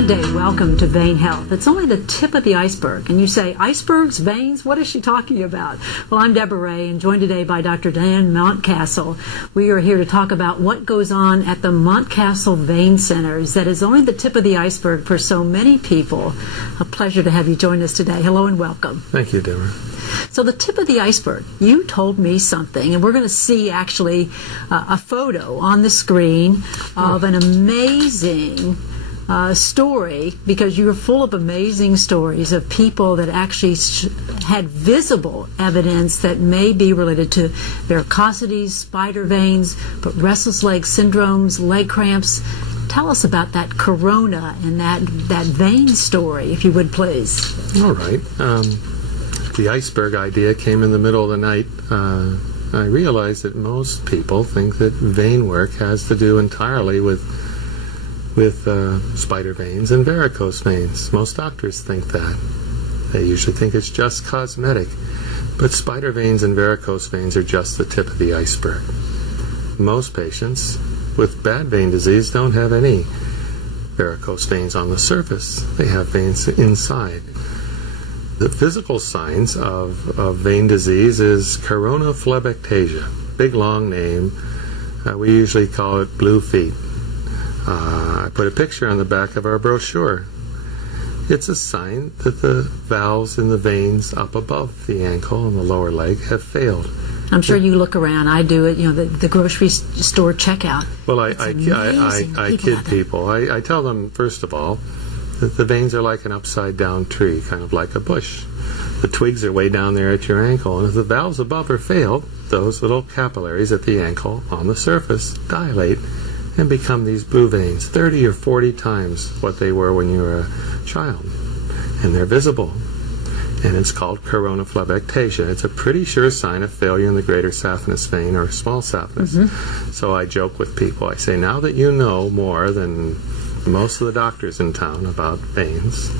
Good day. Welcome to Vein Health. It's only the tip of the iceberg. And you say, icebergs, veins, what is she talking about? Well, I'm Deborah Ray, and joined today by Dr. Dan Mountcastle. We are here to talk about what goes on at the Mountcastle Vein Centers. That is only the tip of the iceberg for so many people. A pleasure to have you join us today. Hello and welcome. Thank you, Deborah. So the tip of the iceberg, you told me something, and we're going to see actually a photo on the screen of an amazing story, because you're full of amazing stories of people that actually had visible evidence that may be related to varicosities, spider veins, but restless leg syndromes, leg cramps. Tell us about that corona and that vein story, if you would, please. All right. The iceberg idea came in the middle of the night. I realized that most people think that vein work has to do entirely with spider veins and varicose veins. Most doctors think that. They usually think it's just cosmetic. But spider veins and varicose veins are just the tip of the iceberg. Most patients with bad vein disease don't have any varicose veins on the surface. They have veins inside. The physical signs of vein disease is micro-phlebectasia. Big, long name. We usually call it blue feet. I put a picture on the back of our brochure. It's a sign that the valves in the veins up above the ankle and the lower leg have failed. I'm sure you look around. I do it, the grocery store checkout. Well, I kid people. I tell them, first of all, that the veins are like an upside-down tree, kind of like a bush. The twigs are way down there at your ankle, and if the valves above are failed, those little capillaries at the ankle on the surface dilate and become these blue veins, 30 or 40 times what they were when you were a child. And they're visible. And it's called micro-phlebectasia. It's a pretty sure sign of failure in the greater saphenous vein or small saphenous. Mm-hmm. So I joke with people. I say, now that you know more than most of the doctors in town about veins,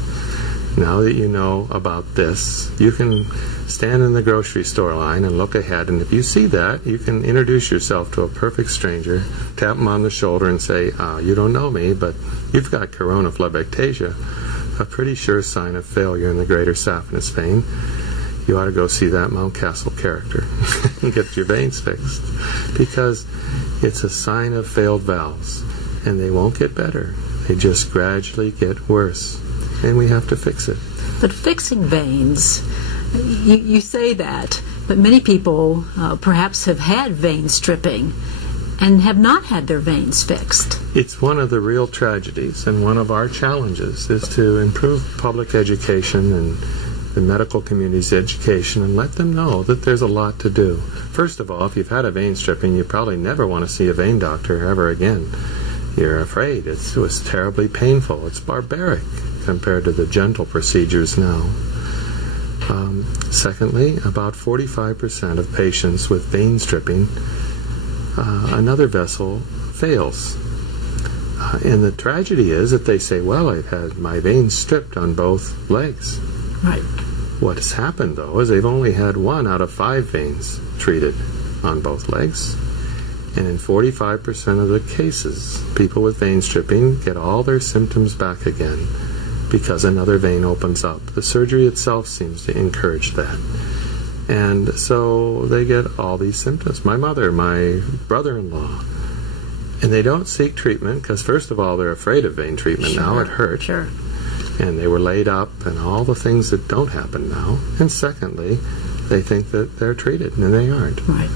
now that you know about this, you can stand in the grocery store line and look ahead, and if you see that, you can introduce yourself to a perfect stranger, tap them on the shoulder and say, you don't know me, but you've got micro-phlebectasia, a pretty sure sign of failure in the greater saphenous vein. You ought to go see that Mountcastle character and get your veins fixed, because it's a sign of failed valves, and they won't get better. They just gradually get worse, and we have to fix it. But fixing veins, you say that, but many people perhaps have had vein stripping and have not had their veins fixed. It's one of the real tragedies, and one of our challenges is to improve public education and the medical community's education and let them know that there's a lot to do. First of all, if you've had a vein stripping, you probably never want to see a vein doctor ever again. You're afraid. It was terribly painful. It's barbaric compared to the gentle procedures now. Secondly, about 45% of patients with vein stripping, another vessel fails. And the tragedy is that they say, well, I've had my veins stripped on both legs. Right. What has happened, though, is they've only had 1 out of 5 veins treated on both legs. And in 45% of the cases, people with vein stripping get all their symptoms back again because another vein opens up. The surgery itself seems to encourage that. And so they get all these symptoms. My mother, my brother-in-law, and they don't seek treatment because, first of all, they're afraid of vein treatment. Sure. Now it hurts. Sure. And they were laid up and all the things that don't happen now. And secondly, they think that they're treated, and they aren't. Right.